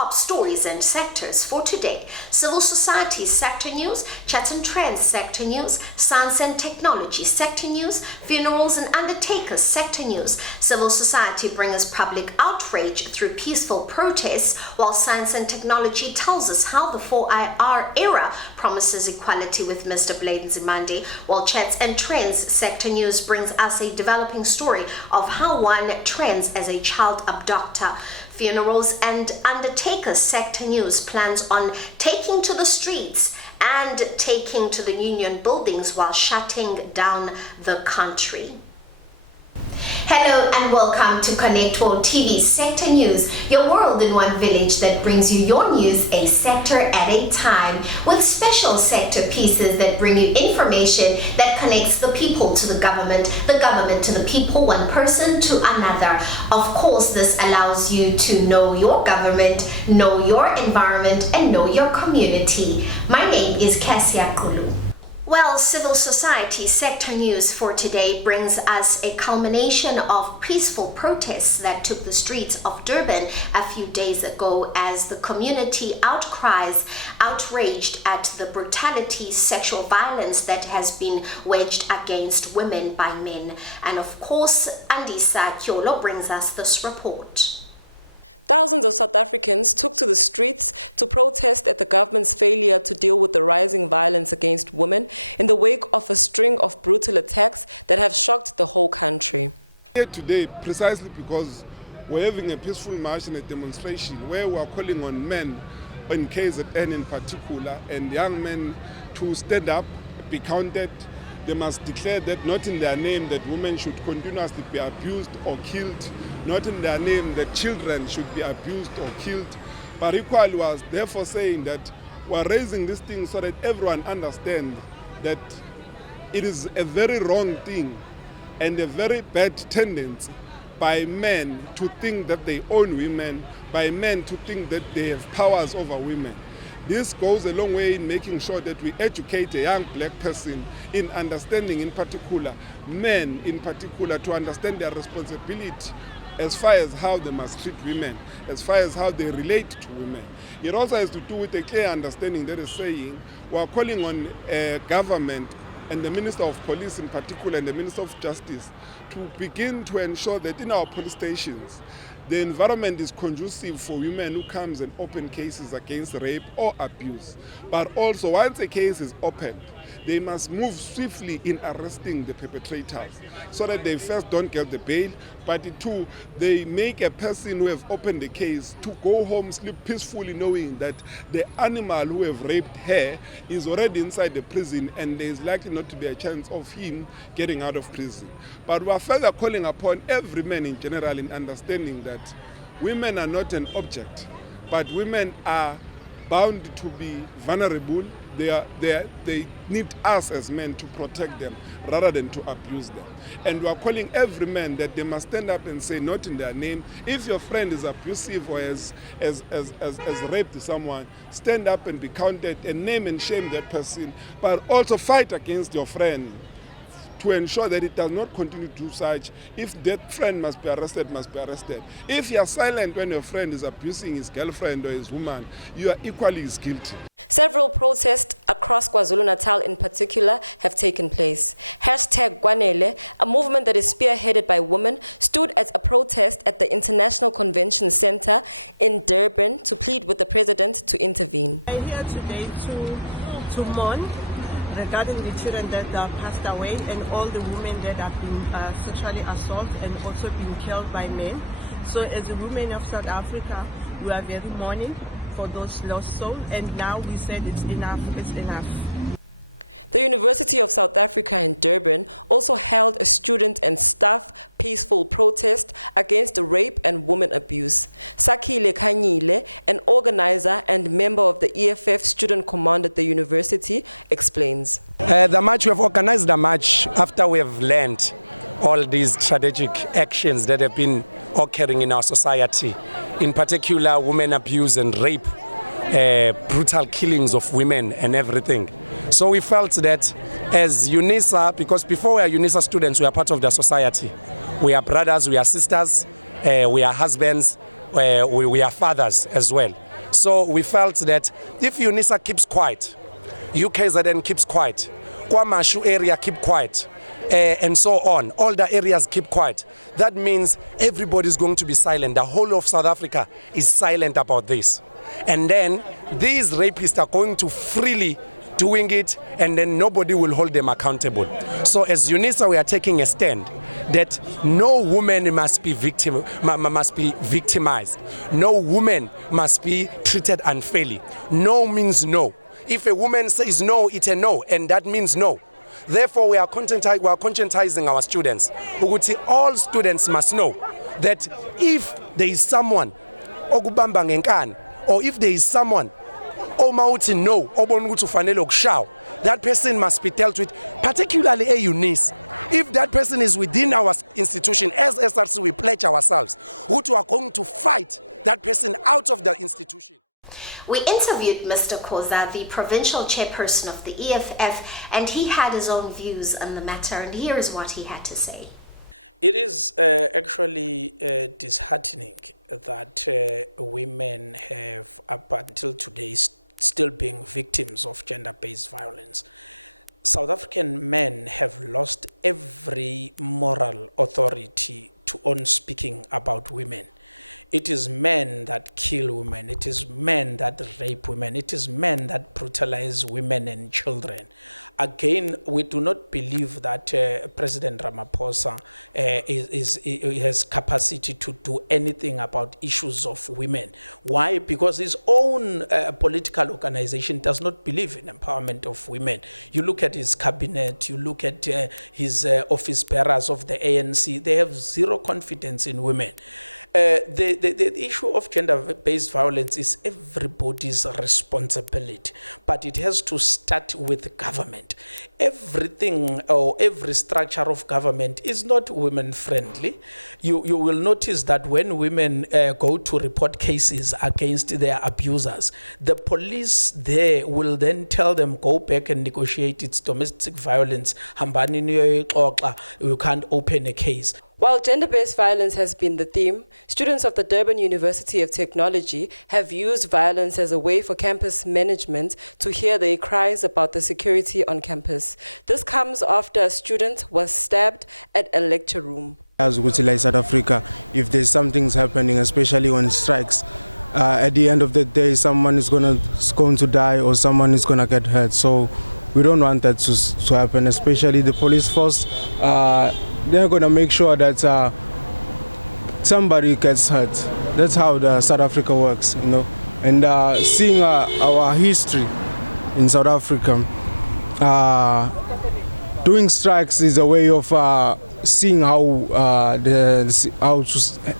top stories and sectors for today: civil society sector news, chat and trends sector news, science and technology sector news, funerals and undertakers sector news. Civil society brings public outrage through peaceful protests, while science and technology tells us how the 4IR era promises equality with Mr. Blade Nzimande, while chats and trends sector news brings us a developing story of how one trends as a child abductor. Funerals and undertakers sector news plans on taking to the streets and taking to the union buildings while shutting down the country. Hello and welcome to Connect World TV Sector News, your world in one village that brings you your news a sector at a time, with special sector pieces that bring you information that connects the people to the government to the people, one person to another. Of course, this allows you to know your government, know your environment, and know your community. My name is Cassia Kulu. Well, civil society sector news for today brings us a culmination of peaceful protests that took the streets of Durban a few days ago as the community outcries outraged at the brutality, sexual violence that has been waged against women by men. And of course, Andisa Kyolo brings us this report. Thousands of South Africans took to the streets to protest at the government's failure to deal with the rising violence against women in the wake of a string of brutal attacks that have shocked the whole country. Here today, precisely because we're having a peaceful march and a demonstration where we are calling on men, in KZN in particular, and young men to stand up, be counted. They must declare that not in their name that women should continuously be abused or killed, not in their name that children should be abused or killed, but equally was therefore saying that we're raising this thing so that everyone understands that it is a very wrong thing and a very bad tendency by men to think that they own women, by men to think that they have powers over women. This goes a long way in making sure that we educate a young black person in understanding, in particular, men in particular, to understand their responsibility as far as how they must treat women, as far as how they relate to women. It also has to do with a clear understanding that is saying we are calling on government and the Minister of Police in particular and the Minister of Justice to begin to ensure that in our police stations the environment is conducive for women who comes and open cases against rape or abuse. But also, once a case is opened, they must move swiftly in arresting the perpetrators so that they first don't get the bail, but two, they make a person who have opened the case to go home, sleep peacefully, knowing that the animal who have raped her is already inside the prison and there is likely not to be a chance of him getting out of prison. But we are further calling upon every man in general in understanding that women are not an object, but women are bound to be vulnerable. They need us as men to protect them rather than to abuse them. And we are calling every man that they must stand up and say, not in their name. If your friend is abusive or has raped someone, stand up and be counted and name and shame that person, but also fight against your friend to ensure that it does not continue to do such. If that friend must be arrested, must be arrested. If you are silent when your friend is abusing his girlfriend or his woman, you are equally as guilty. Several protests across KwaZulu-Natal in particular have taken place. #Kwanele, a movement that is spearheaded by women, stood at a protest at the International Convention Center in Durban to plead with the president to intervene. I'm here today to mourn regarding the children that passed away and all the women that have been sexually assaulted and also been killed by men. So as a women of South Africa, we are very mourning for those lost souls, and now we said it's enough, it's enough. The University of South Africa in Durban also held a student and staff peaceful protest against rape and women abuse. Sakile Kanyile, an organizer and member of the EFF Student Command at the university, explains. The march, we have organized the march after we have learned all these strategic actions that have been occurring in our society, in particular women abuse and rape, brutal killings of women and everything. So we felt that as UNISA, because before we are UNISA students, we are part of the society. We are brothers, we are sisters, we are husbands, we are fathers as well. So we felt that if UNISA keeps quiet, UKZN keeps quiet, KwaMashu area keep quiet, and so on, all the areas keep quiet, that means everybody is going to be silent. The whole of South Africa is silent about this. And then these rapists are going to freely doing it, and then nobody will hold them accountable. So as UNISA, we are taking a stand that no woman must be victimized. No woman must be treated unfairly. No means no. If a woman says no, it's a no, and that means no. Therefore, we are conscientizing our students. All students must know that if there is someone, or if there is someone, that person must be dealt with, particularly a UNIS. If that person is within our institution, as SRC, we pledge ourselves, who are going to fight that person out of the institution. We interviewed Mr. Koza, the provincial chairperson of the EFF, and he had his own views on the matter, and here is what he had to say. It is actually disheartening that women have, up until today, still being victims of gender-based violence. South African men have lost every moral authority on speaking about women. It is men that kill women. It is men that rape women. It is men that brutalize women and children. Again, we do not believe that President Ramaphosa has capacity to do anything about issues of women. Why? Because his own political organization does not believe in empowerment of women. You look at his cabinet, you look at his office bearers of the ANC, they have zero confidence in women. The issue of gender-based violence is everybody's responsibility, but it has to start with government. Everything or every structure of government is not women-friendly. You will notice that when women go to report cases against their abusers, the police there will then tell them, go back and negotiate. It's domestic violence. You can't open a case. While gender-based violence has been the theme, students of the Durban University of Technology have used violence as a way for campus management to hear their cries about the security on campus. This comes after a student was stabbed at a lecture room. As South Africa, if there's something's happening, especially when strikes, at the end of the day, someone is going to die or someone is going to get hurt. So we don't want that to happen, especially the police force. They're going to make sure that somebody gets hurt. That's how the South Africa works, you know. And seeing our history in South Africa, doing strikes is a way of seeing how to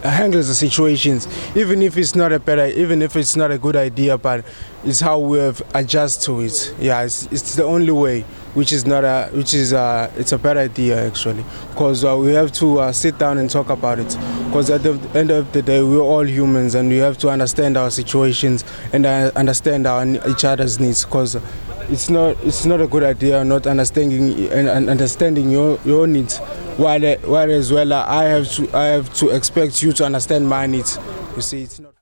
handle the situations, even if it's not a good idea, but it's how we have adjust to it. Yeah, it's the only way, it's a bad idea actually, because we have to sit down and talk about it. Because at the end of the day, we're all humans, and we have to understand our situations and understand each other's needs. Because it's not a good idea not understanding your needs. While as well, I have to expect you to understand my needs. You see, it's not.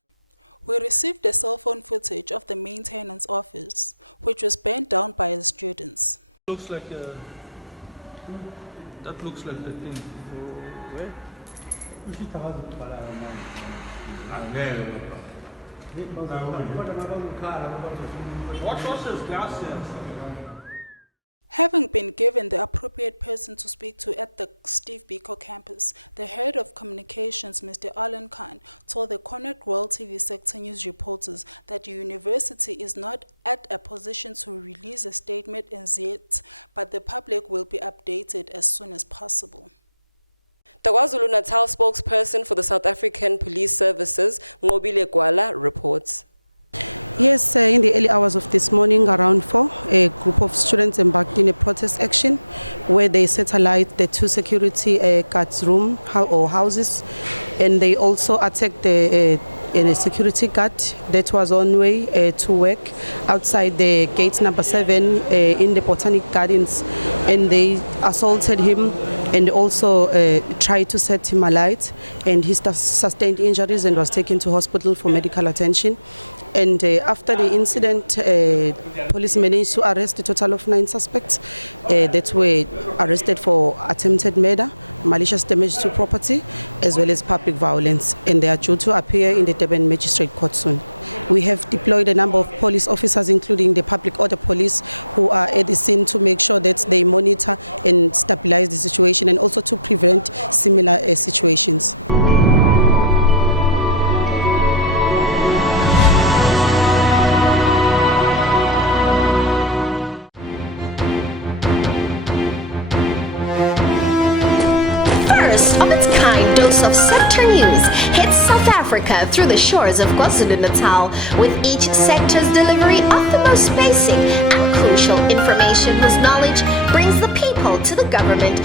We received the cell phone footage of the maintenance office, which was burnt down by the students. Looks like that looks like the thing. Where? What sources? Glasses. Having been given the appropriate person to speak to at the Steve Biko campus, the head of communications, Mr. Alan Khan, told the Connect World TV Sector News reporters that the university is not at a position to release a statement as yet, but the public will be updated as soon as possible. The KwaZulu-Natal spokesperson for the South African Police Services, Ngobile Gwala, reports. Yes, in the early hours of this morning, around 4, a group of students embarked in a protest action where they set alight the 2 security guards' room or houses, and they also attacked the security guard that was on way to work outside the gate number 7 in the Botanic Gardens, and they assaulted him and also tried to set him alight, and he sustained injuries and was taken to hospital for medical attention. And after the incident, police managed to arrest a total of 9 suspects that were arrested for attempted murder, malicious damage to property, as well as public violence, and they are due to appear in the Durban Magistrate Court soon. We have deployed a number of police officers, including the public order police, who are at the scene to make sure that they monitor and stabilize the situation, and also to prevent similar situations. Of its kind dose of sector news hits South Africa through the shores of KwaZulu-Natal, with each sector's delivery of the most basic and crucial information whose knowledge brings the people to the government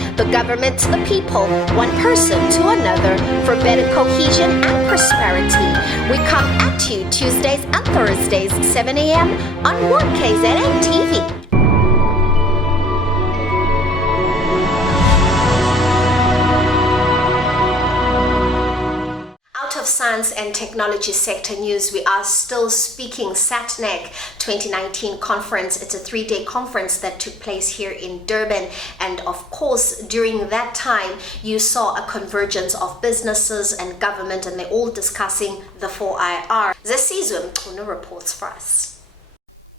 to the people, one person to another, for better cohesion and prosperity. We come at you Tuesdays and Thursdays, 7 a.m. on 1KZN TV. Of Science and Technology sector news, we are still speaking SATNEC 2019 conference. It's a 3-day conference that took place here in Durban, and of course during that time you saw a convergence of businesses and government, and they're all discussing the 4IR. Zesizwe Mchunu reports for us.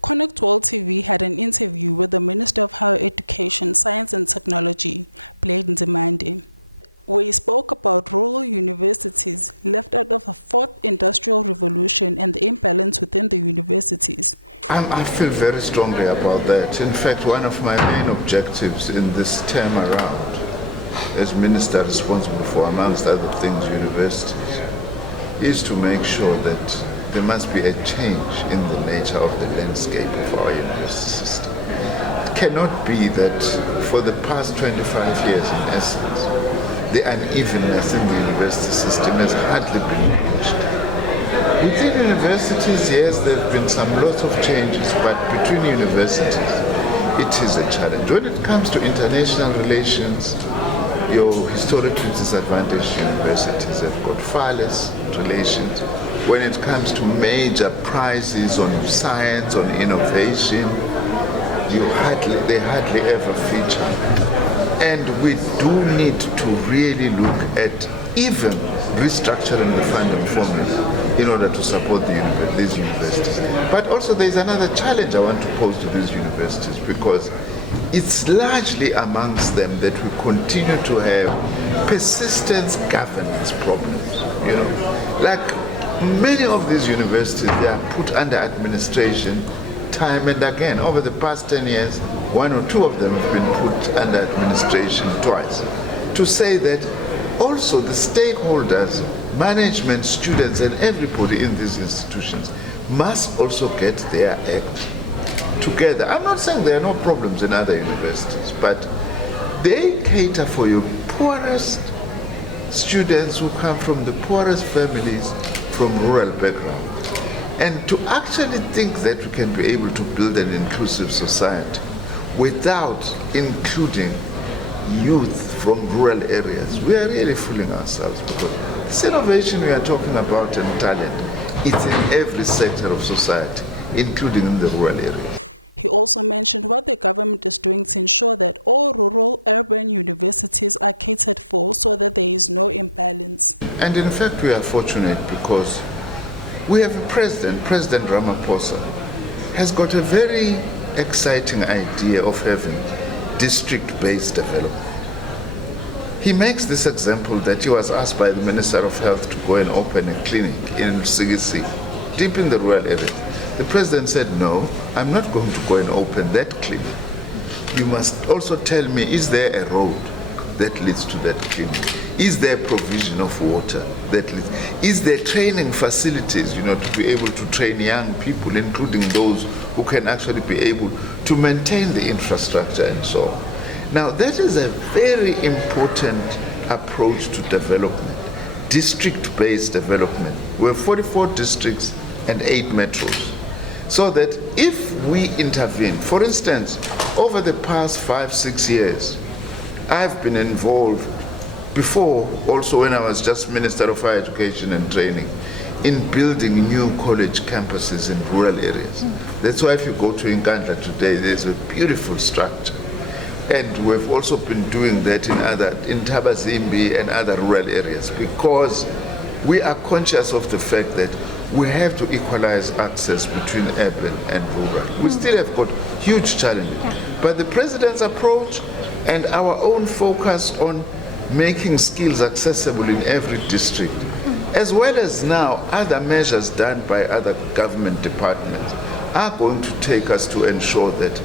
Connect World TV had an interview with the Minister of Higher Education, Science and Technology, Blade Nzimande. We spoke about rural universities left out of the fourth industrial revolution and the imbalance within the universities. I feel very strongly about that. In fact, one of my main objectives in this term around, as minister responsible for, amongst other things, universities, is to make sure that there must be a change in the nature of the landscape of our university system. It cannot be that for the past 25 years, in essence, the unevenness in the university system has hardly been reached. Within universities, yes, there have been lots of changes, but between universities, it is a challenge. When it comes to international relations, your historically disadvantaged universities have got far less relations. When it comes to major prizes on science, on innovation, they hardly ever feature. And we do need to really look at even restructuring the funding formula in order to support these universities. But also there's another challenge I want to pose to these universities, because it's largely amongst them that we continue to have persistent governance problems. Like many of these universities, they are put under administration time and again. Over the past 10 years, 1 or 2 of them have been put under administration twice. To say that also the stakeholders, management, students, and everybody in these institutions must also get their act together. I'm not saying there are no problems in other universities, but they cater for your poorest students who come from the poorest families from rural backgrounds. And to actually think that we can be able to build an inclusive society without including youth from rural areas, we are really fooling ourselves, because this innovation we are talking about and talent, it's in every sector of society, including in the rural areas. He also mentioned what the government is doing to ensure that all rural urban universities are catered for so that there is no imbalance. And in fact, we are fortunate because we have a President Ramaphosa, has got a very exciting idea of having district-based development. He makes this example that he was asked by the Minister of Health to go and open a clinic in Sigisi, deep in the rural area. The President said, no, I'm not going to go and open that clinic. You must also tell me, is there a road that leads to that clinic? Is there provision of water that leads? Is there training facilities, to be able to train young people, including those who can actually be able to maintain the infrastructure and so on? Now, that is a very important approach to development, district-based development. We have 44 districts and 8 metros. So that if we intervene, for instance, over the past 5-6 years, I've been involved before, also when I was just Minister of Higher Education and Training, in building new college campuses in rural areas. That's why if you go to Nkandla today, there's a beautiful structure. And we've also been doing that in Tabazimbi and other rural areas, because we are conscious of the fact that we have to equalize access between urban and rural. We still have got huge challenges. But the President's approach and our own focus on making skills accessible in every district, as well as now other measures done by other government departments, are going to take us to ensure that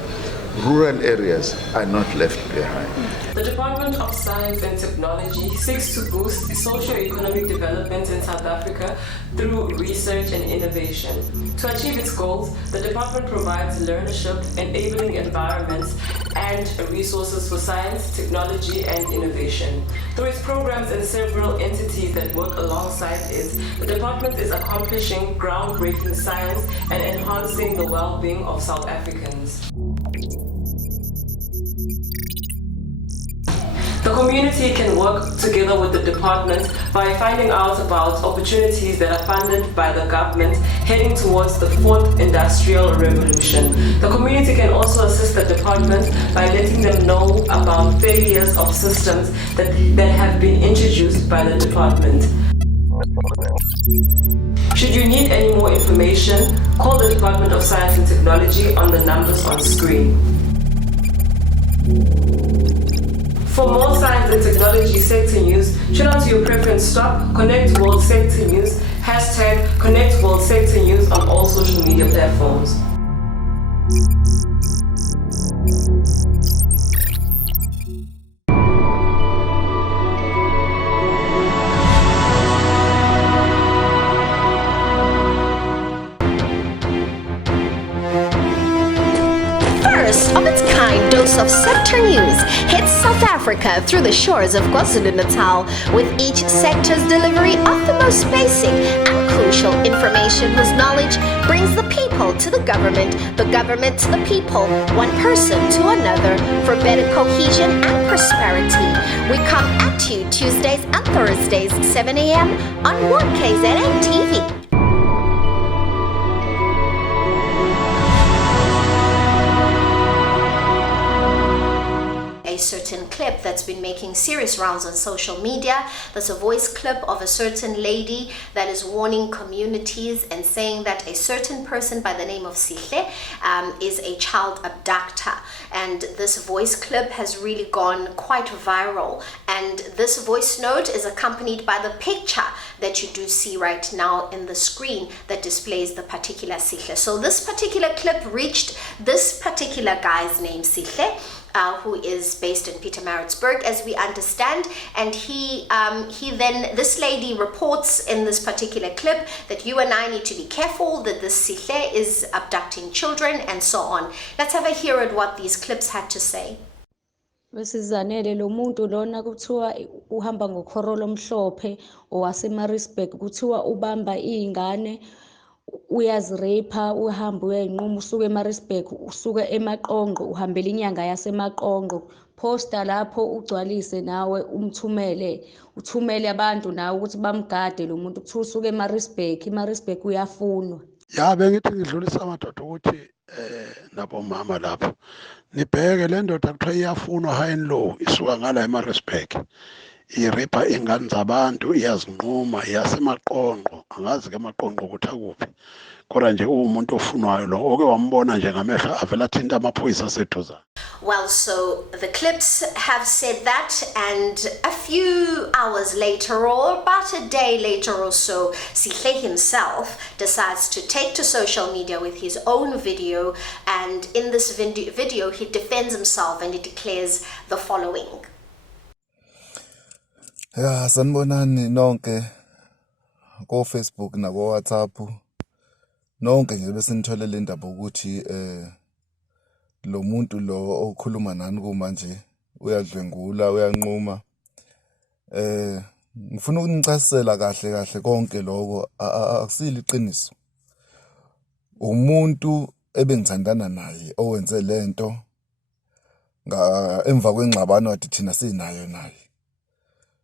rural areas are not left behind. The Department of Science and Technology seeks to boost socio-economic development in South Africa through research and innovation. To achieve its goals, the department provides learnership, enabling environments, and resources for science, technology, and innovation. Through its programs and several entities that work alongside it, the department is accomplishing groundbreaking science and enhancing the well-being of South Africans. The community can work together with the department by finding out about opportunities that are funded by the government heading towards the 4th Industrial Revolution. The community can also assist the department by letting them know about failures of systems that have been introduced by the department. Should you need any more information, call the Department of Science and Technology on the numbers on screen. For more science and technology sector news, tune out to your preference stop, Connect World Sector News, hashtag Connect World Sector News on all social media platforms. First of its kind dose of sector news hits South Africa through the shores of KwaZulu-Natal, with each sector's delivery of the most basic and crucial information whose knowledge brings the people to the government to the people, one person to another, for better cohesion and prosperity. We come at you Tuesdays and Thursdays, 7 a.m. on 1KZN TV. A certain clip that's been making serious rounds on social media. That's a voice clip of a certain lady that is warning communities and saying that a certain person by the name of Sihle is a child abductor. And this voice clip has really gone quite viral. And this voice note is accompanied by the picture that you do see right now in the screen that displays the particular Sihle. So this particular clip reached this particular guy's name, Sihle, who is based in Pietermaritzburg, as we understand, and he then, this lady reports in this particular clip that you and I need to be careful that this Sihle is abducting children and so on. Let's have a hear at what these clips had to say. Wesizanele lo muntu lona kuthiwa uhamba ngokhoro lomhlophe owasemarisburg, kuthiwa ubamba izingane, uyazirepha, uhamba uyayinquma, usuke eMaritzburg, usuke eMaqonqo, uhambela inyanga yaseMaqonqo. Posta lapho ugcwalise nawe uthumele abantu nawe ukuthi bamgade lo muntu, kuthiwa usuke eMaritzburg uyafunwa. Ya bengithi ngidlulisa amadoda ukuthi nabo mama lapho nibheke le ndoda kuthiwa iyafunwa high and low, isuka ngala eMaritzburg, irepha ingane zabantu, iyazinquma, iyaseMaqonqo, angazi ke eMaqonqo ukuthi akuphi, kodwa nje umuntu ofunwayo lo oke wambona nje ngamehlo avela thinta amaphoyisa aseduzane. Well, so the clips have said that, and a few hours later, or about a day later or so, Sihle himself decides to take to social media with his own video, and in this video he defends himself and he declares the following. Ya, sanibonani nonke ko Facebook na ko WhatsApp. Nonke nje bese nitholela indaba ukuthi lo muntu lo okhuluma nani kumanje uyadlwengula, uyanquma. Ngifuna ukunicasela kahle konke lokho akusile iqiniso. Umuntu ebengithandana naye owenze lento emva kwengxabano ade thina sinayo naye.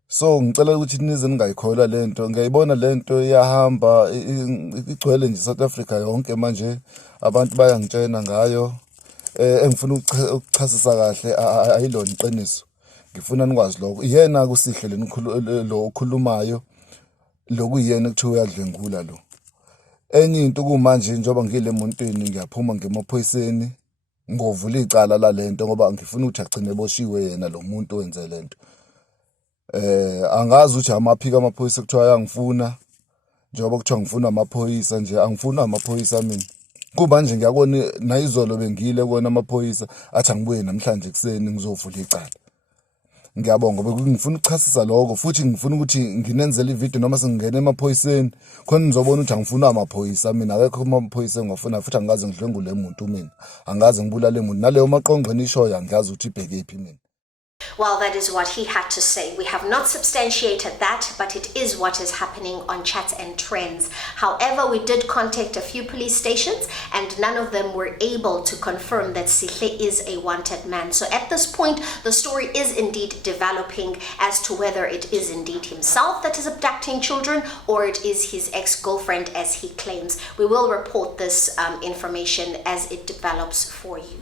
So ngicela ukuthi nize ningayikholwa lento, ngiyayibona lento iyahamba igcwele nje South Africa yonke manje, abantu bayangitshena ngayo. Engifuna ukuchasisa kahle ayilona iqiniso. Ngifuna nikwazi lokho. Iyena kusihle lo okhulumayo, lokuyena kuthiwa uyadlengula lo. Enye into kumanje njengoba ngile emontweni ngiyaphuma ngemaphoyiseni ngovula icala la lento ngoba ngifuna ukuthi agcine boshiwe yena lo muntu owenze lento. Angazi ukuthi amaphika amaphoyisa kuthiwa ayangifuna njengoba kuthiwa ngifuna amaphoyisa nje, angifuna amaphoyisa mina. Kuba nje ngiyakona nayizolo bengile kona amaphoyisa athi angibuye namhlanje ekseni ngizovula icala. Ngiyabonga ngoba ngifuna ukuchasisa lokho futhi ngifuna ukuthi nginenzele ivideo noma singene emaphoyiseni khona nizobona ukuthi angifuna amaphoyisa mina, akekho amaphoyisa engifuna futhi angaze ngidlwengule umuntu mina, angaze ngibulale umuntu naleyo maqongqweni ishoya ngiyazi ukuthi ibhekephi mina. Well, that is what he had to say. We have not substantiated that, but it is what is happening on Chat and Trends. However, we did contact a few police stations and none of them were able to confirm that Sihle is a wanted man. So at this point, the story is indeed developing as to whether it is indeed himself that is abducting children or it is his ex-girlfriend as he claims. We will report this information as it develops for you.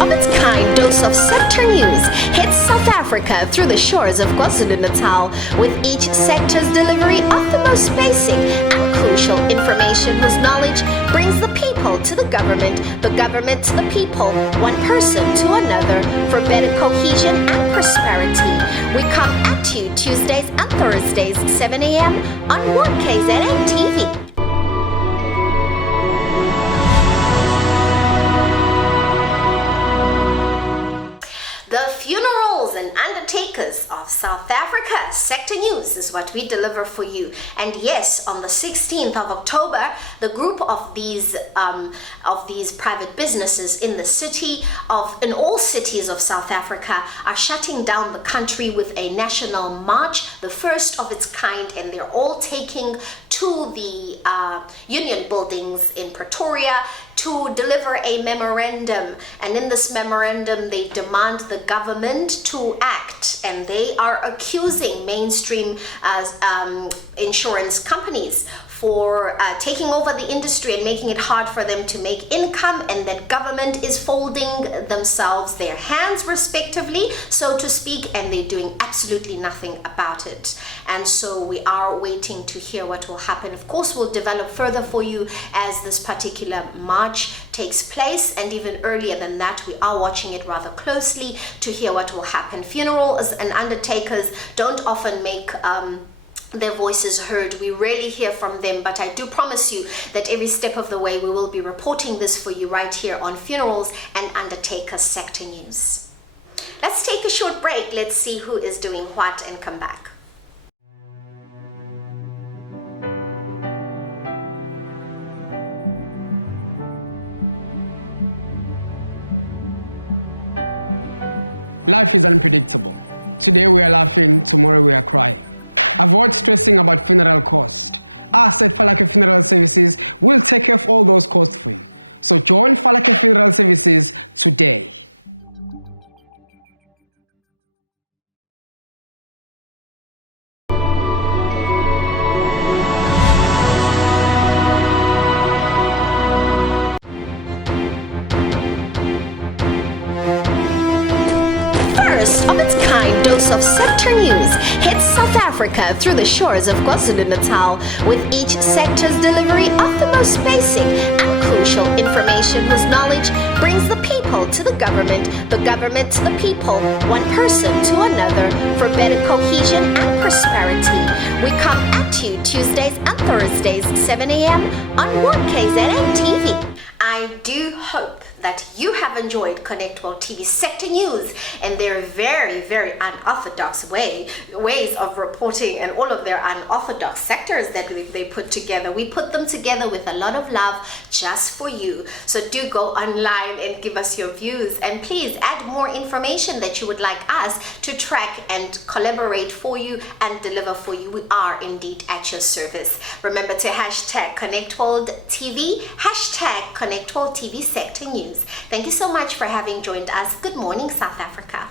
Of its kind dose of sector news hits South Africa through the shores of KwaZulu-Natal, with each sector's delivery of the most basic and crucial information whose knowledge brings the people to the government to the people, one person to another, for better cohesion and prosperity. We come at you Tuesdays and Thursdays, 7 a.m. on 1KZN TV. The funerals and undertakers of South Africa. Sector News is what we deliver for you. And yes, on the 16th of October, the group of these private businesses in the in all cities of South Africa are shutting down the country with a national march, the first of its kind, and they're all taking to the union buildings in Pretoria to deliver a memorandum. And in this memorandum, they demand the government to act, and they are accusing mainstream insurance companies for taking over the industry and making it hard for them to make income, and that government is folding themselves their hands respectively, so to speak, and they're doing absolutely nothing about it. And so we are waiting to hear what will happen. Of course, we'll develop further for you as this particular march takes place, and even earlier than that, we are watching it rather closely to hear what will happen. Funerals and undertakers don't often make their voices heard. We rarely hear from them, but I do promise you that every step of the way we will be reporting this for you right here on Funerals and Undertakers Sector News. Let's take a short break. Let's see who is doing what and come back. Life is unpredictable. Today we are laughing, tomorrow we are crying. Avoid stressing about funeral cost. Us at Falake Funeral Services will take care of all those costs for you. So join Falake Funeral Services today. Of its kind dose of sector news hits South Africa through the shores of KwaZulu-Natal, with each sector's delivery of the most basic and crucial information whose knowledge brings the people to the government to the people, one person to another, for better cohesion and prosperity. We come at you Tuesdays and Thursdays, 7 a.m. on 1KZN TV. I do hope that you have enjoyed Connect World TV sector news and their very, very unorthodox ways of reporting and all of their unorthodox sectors that they put together. We put them together with a lot of love just for you. So do go online and give us your views, and please add more information that you would like us to track and collaborate for you and deliver for you. We are indeed at your service. Remember to hashtag Connect World TV, hashtag Connect World TV sector news. Thank you so much for having joined us. Good morning, South Africa.